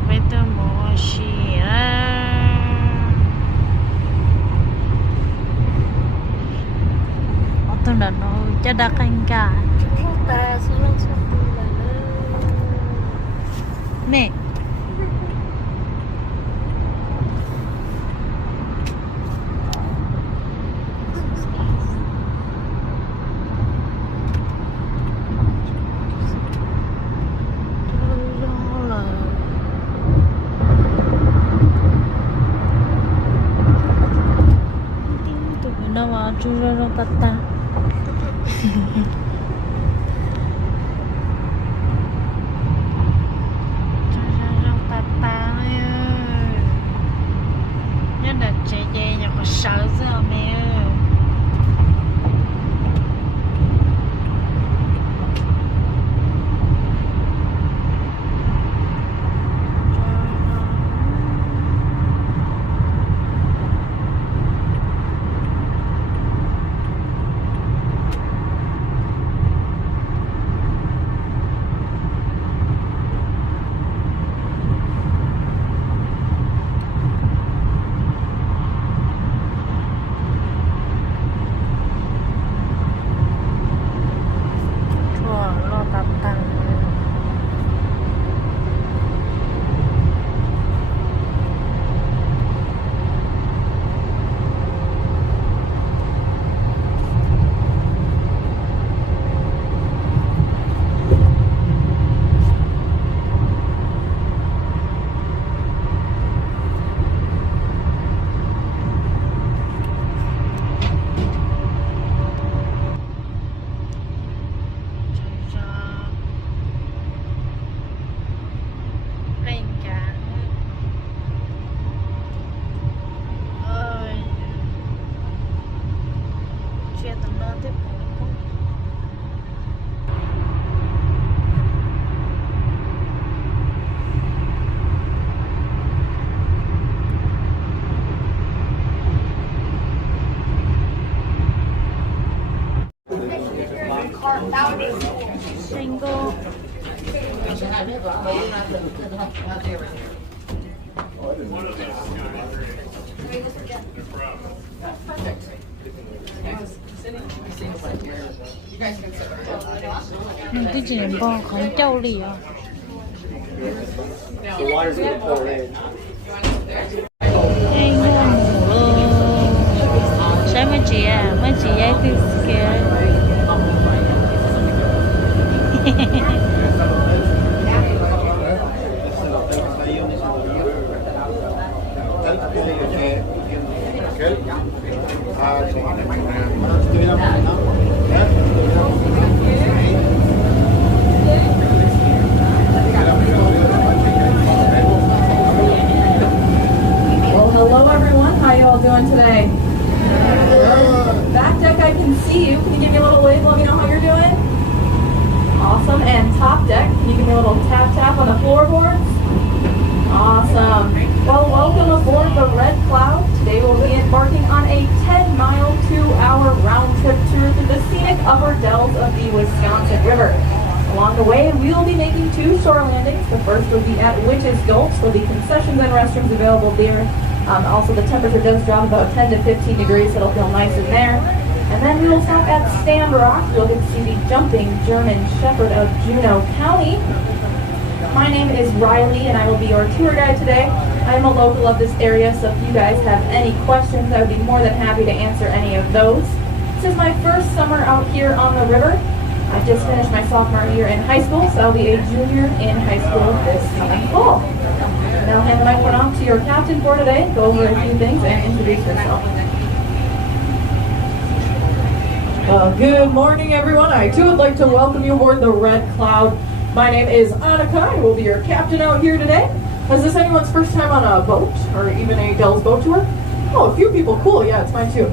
被的模型어떤 단어 짜다간가 좋다. 설렁설렁. 네 나와 주러러 갔다. 주러러 갔다. Nhất là trẻ về nhà có 6 giờ mẹ ơi. Single. Cái gì bò khẩn châu lì à? Hey, ngon luôn. Sao mấy chị à? Mấy chị ấy cứ kìa. Well, hello everyone. How you all doing today? Back deck, I can see you. Can you give me a little wave? Let me know how you're doing. Awesome. And top deck, can you give me a little tap tap on the floorboards? Awesome. Well, welcome aboard the Red Cloud. Today we'll be embarking on a 10-mile, 2-hour round trip tour through the scenic upper dells of the Wisconsin River. Along the way, we will be making 2 shore landings. The first will be at Witches Gulch, where the concessions and restrooms available there. Also, the temperature does drop about 10 to 15 degrees, so it'll feel nice in there. And then we will stop at Stand Rock. You'll get to see the jumping German Shepherd of Juneau County. My name is Riley, and I will be your tour guide today. I am a local of this area, so if you guys have any questions, I would be more than happy to answer any of those. This is my first summer out here on the river. I just finished my sophomore year in high school, so I'll be a junior in high school this coming fall. Now I'll hand the microphone off to your captain for today, go over a few things, and introduce yourself. Good morning, everyone. I too would like to welcome you aboard the Red Cloud. My name is Annika. I will be your captain out here today. Is this anyone's first time on a boat or even a Dells boat tour? Oh, a few people. Cool. Yeah, it's mine too.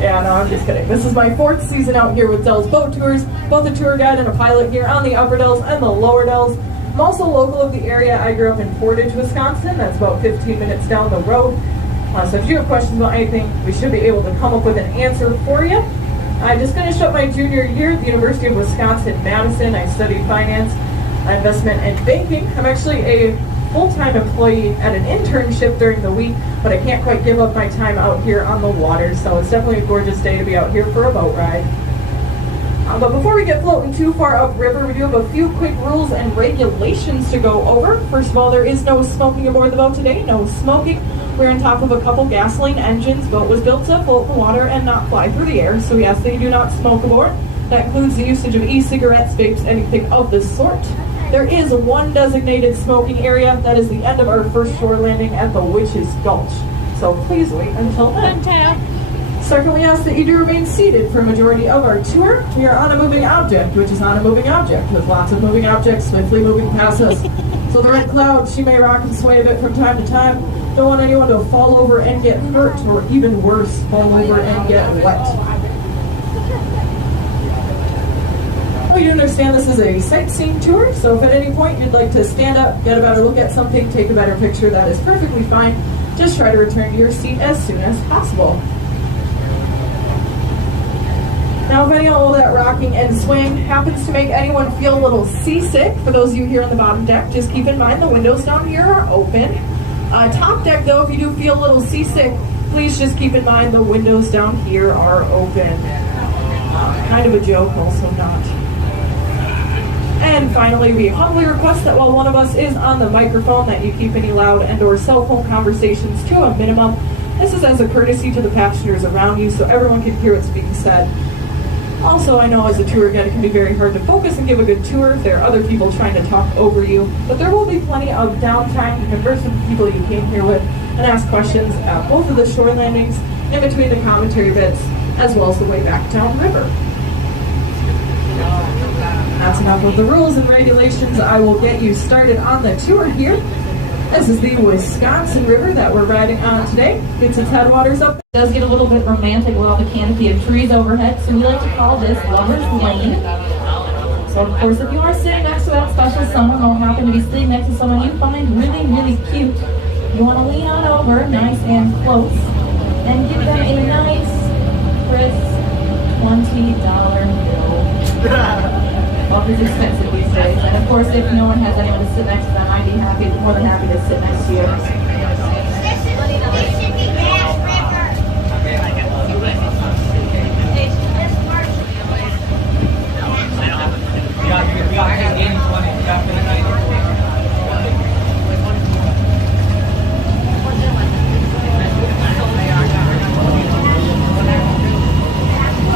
Yeah, no, I'm just kidding. This is my 4th season out here with Dells Boat Tours, both a tour guide and a pilot here on the Upper Dells and the Lower Dells. I'm also local of the area. I grew up in Portage, Wisconsin. That's about 15 minutes down the road. So if you have questions about anything, we should be able to come up with an answer for you. I just finished up my junior year at the University of Wisconsin-Madison. I studied finance. investment and banking. I'm actually a full-time employee at an internship during the week, but I can't quite give up my time out here on the water, so it's definitely a gorgeous day to be out here for a boat ride. But before we get floating too far upriver, we do have a few quick rules and regulations to go over. First of all, there is no smoking aboard the boat today, no smoking. We're on top of a couple gasoline engines. Boat was built to float in the water and not fly through the air, so we ask that you do not smoke aboard. That includes the usage of e-cigarettes, vapes, anything of this sort. There is one designated smoking area. That is the end of our first shore landing at the Witches Gulch. So please wait until then. Second, we ask that you do remain seated for a majority of our tour. We are on a moving object, which is not a moving object, with lots of moving objects swiftly moving past us. So the Red Cloud, she may rock and sway a bit from time to time. Don't want anyone to fall over and get hurt, or even worse, fall over and get wet. You understand this is a sightseeing tour, so if at any point you'd like to stand up, get a better look at something, take a better picture, that is perfectly fine. Just try to return to your seat as soon as possible. Now, if any of all that rocking and swing happens to make anyone feel a little seasick, for those of you here on the bottom deck, just keep in mind the windows down here are open. Top deck, though, if you do feel a little seasick, please just keep in mind the windows down here are open. Kind of a joke, also not. And finally, we humbly request that while one of us is on the microphone, that you keep any loud and or cell phone conversations to a minimum. This is as a courtesy to the passengers around you, so everyone can hear what's being said. Also, I know as a tour guide, it can be very hard to focus and give a good tour if there are other people trying to talk over you, but there will be plenty of downtime to converse with the people you came here with and ask questions at both of the shore landings, in between the commentary bits, as well as the way back downriver. That's enough of the rules and regulations. I will get you started on the tour here. This is the Wisconsin River that we're riding on today. It's its headwaters up. It does get a little bit romantic with all the canopy of trees overhead, so we like to call this Lover's Lane. So of course, if you are sitting next to that special someone or happen to be sitting next to someone you find really, really cute, you want to lean on over nice and close and give them a nice, crisp $20 bill. Well, it's expensive these days, and of course, if no one has anyone to sit next to them, I'd be more than happy to sit next to you.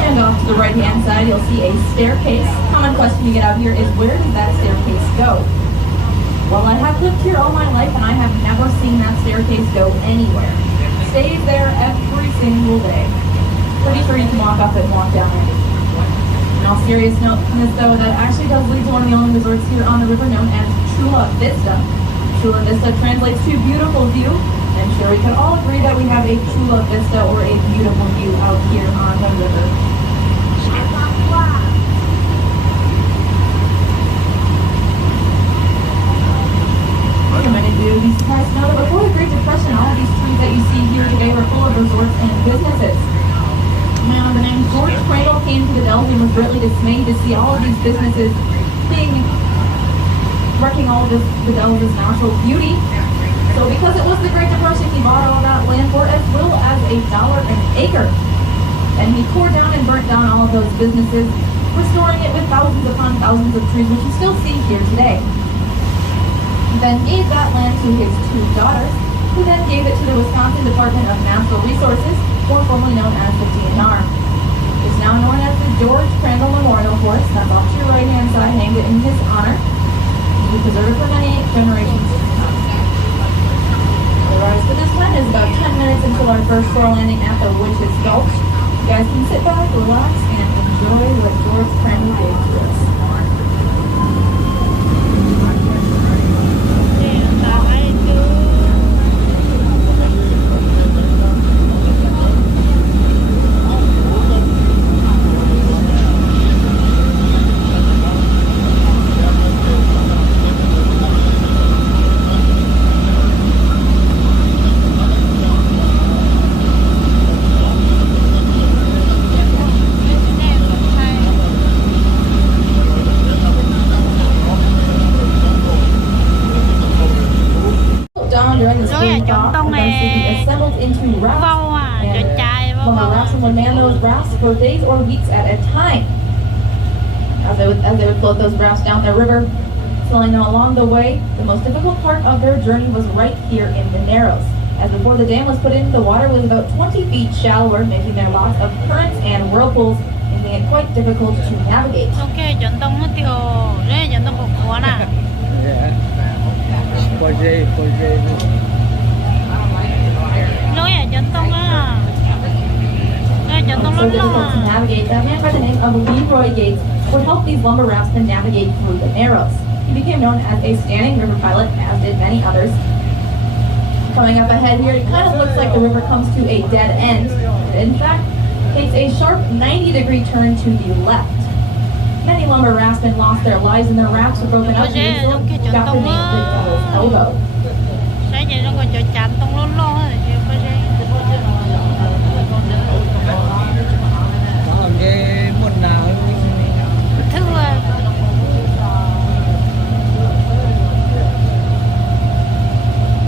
And off to the right-hand side, you'll see a staircase. Common question you get out here is, where does that staircase go? Well, I have lived here all my life, and I have never seen that staircase go anywhere. It stays there every single day. Pretty sure you can walk up and walk down it. In all seriousness, though, that actually does lead to one of the only resorts here on the river known as Chula Vista. Chula Vista translates to beautiful view, and sure, we can all agree that we have a Chula Vista, or a beautiful view, out here on the river. You'd be surprised to know that before the Great Depression, all of these trees that you see here today were full of resorts and businesses. A man by the name of George Crandall came to the Dells and was greatly dismayed to see all of these businesses wrecking all of the Dells' natural beauty. So because it was the Great Depression, he bought all that land for as little as $1 an acre. And he tore down and burnt down all of those businesses, restoring it with thousands upon thousands of trees, which you still see here today. He then gave that land to his 2 daughters, who then gave it to the Wisconsin Department of Natural Resources, or formerly known as the DNR. It's now known as the George Crandall Memorial Forest. That's off to your right-hand side, named it in his honor. He preserved it for many generations to come. The rise for this one is about 10 minutes until our first shore landing at the Witches Gulch. You guys can sit back, relax, and enjoy what George Crandall gave to us. à, going chọn off tông and those to be này assembled into rafts. vâu à, And chọn trai vâu lumber vâu rafts à. would man those rafts for days or weeks at a time. As they would float those rafts down the river, sailing them along the way, the most difficult part of their journey was right here in the Narrows. As before the dam was put in, the water was about 20 feet shallower, making there lots of currents and whirlpools, making it quite difficult to navigate. Ok, chọn tông nó tiêu, đấy chọn tông của khó nè. Lối à, chọn tông á. Đây chọn tông So lớn difficult to à. navigate, that man by the name of Leroy Gates would help these lumber raftsmen navigate through the Narrows. He became known as a standing river pilot, as did many others. Coming up ahead here, it kind of looks like the river comes to a dead end. It, in fact, takes a sharp 90-degree turn to the left. Many lumber raftsmen lost their lives and their rafts were broken up and got the name of the Devil's Elbow. Sáng vậy nó còn chọn chạm tông lớn luôn á, chứ có gì.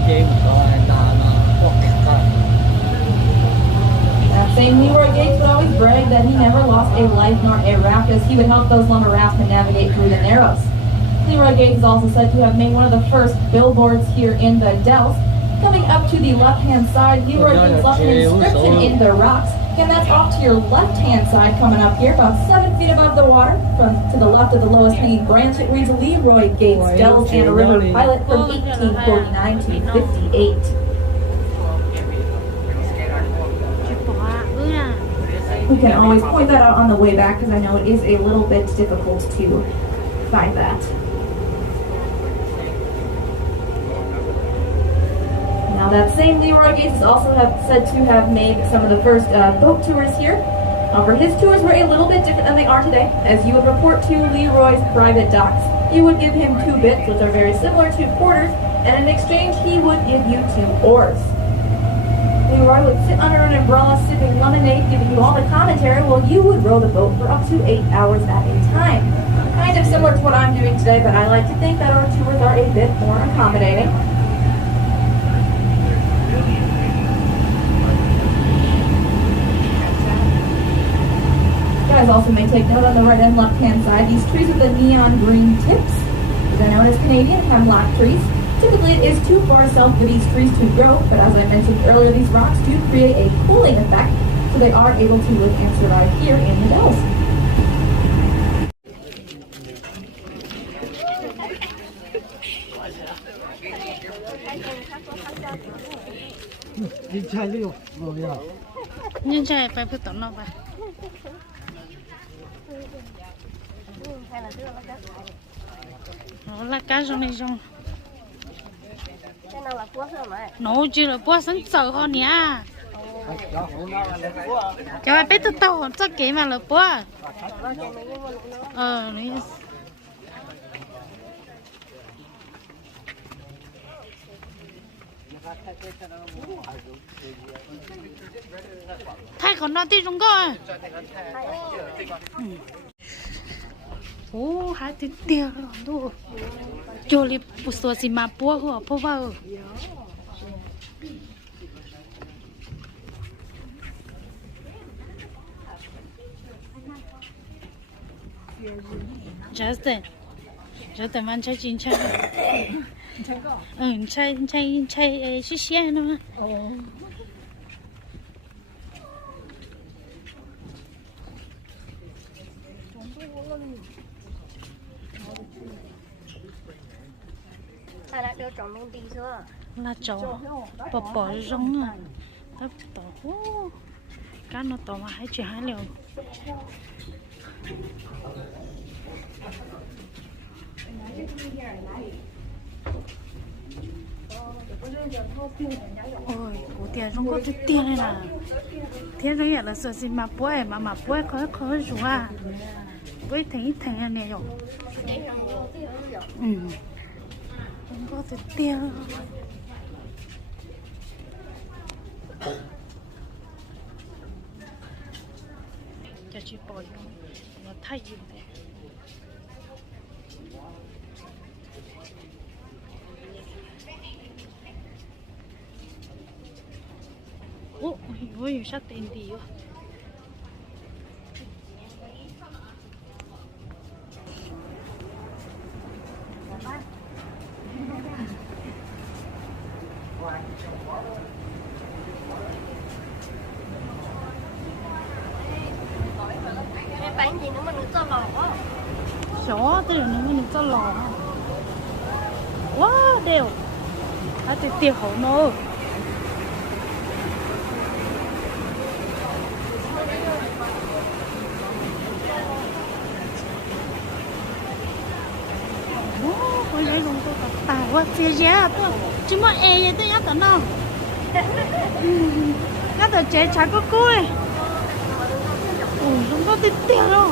Thưa Same Leroy Gates would always brag that he never lost a life nor a raft as he would help those lumber raftsmen navigate through the Narrows. Leroy Gates is also said to have made one of the first billboards here in the Dells. Coming up to the left-hand side, Leroy Gates left an inscription in the rocks. Again, that's off to your left-hand side coming up here, about 7 feet above the water. From to the left of the lowest hanging branch, it reads Leroy Gates, Dells and a River Pilot from 1849 to 58. We can always point that out on the way back because I know it is a little bit difficult to find that. Now that same Leroy Gates is also said to have made some of the first boat tours here. However, his tours were a little bit different than they are today. As you would report to Leroy's private docks, you would give him 2 bits, which are very similar to quarters, and in exchange he would give you 2 oars. Leroy would sit under an umbrella sipping lemonade, giving you all the commentary, while you would row the boat for up to 8 hours at a time. Kind of similar to what I'm doing today, but I like to think that our tours are a bit more accommodating. You guys also may take note on the right and left-hand side, these trees with the neon green tips. These are known as Canadian hemlock trees. Typically, it is too far south for these trees to grow, but as I mentioned earlier, these rocks do create a cooling effect, so they are able to live and survive here in the Dells. nhưng chạy phải phụ tổn nó vậy. Nó là cá trong này trong. Nó chỉ là bữa sáng sớm thôi nhỉ. Cho bé tự tao chắc kỹ mà là bữa. Này. Thay còn nó tí trong coi. Ồ, hai tiếng tiêu rồi. Cho li bút xóa xì mà búa của bố vợ. Justin mang trái chín trái. Trái xí xé nữa. Ta đã đưa chó mình đi chưa? Là chó bỏ rong à. Tao tổ cá nó to mà hai chuyện hai liều. Ôi, của tiền không có cái tiền này nè. Thế rồi là sợ gì mà bố khó rủ à. Với thành này rồi. Không có cái tiền. Cho chị bỏ vô. Nó thay gì đấy. 我有啥点的哟。cái bánh gì nữa mà được cho lò quá. Chó thì nó mới cho lò. Wow, đều. Thì tiêu hậu nó. Ôi giời luôn tôi tao quá chia rẽ tôi chỉ muốn e vậy tôi nhớ tận đâu nhớ tận chế trái có cối ôi không có tiền tiền đâu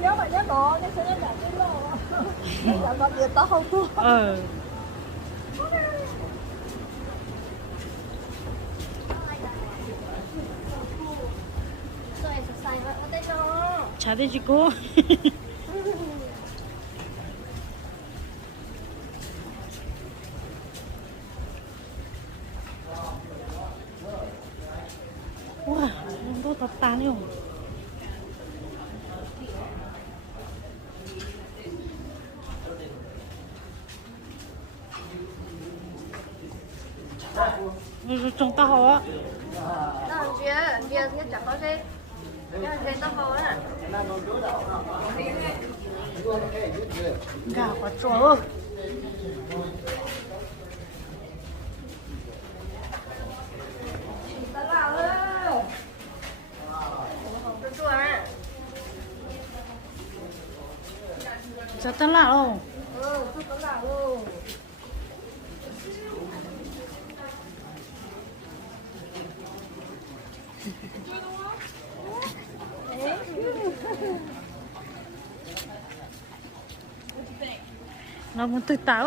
Nếu mà nhớ có thì sẽ nhớ cái lò. Dạ mà việc tao không thua. chả thấy chị cô wow không có tập tán đâu trong tao á Dia chẳng có gì. Dia tao không á. gà quả chua Chua á. sao tao lạ đâu Chua có lạ luôn. nó muốn tự tạo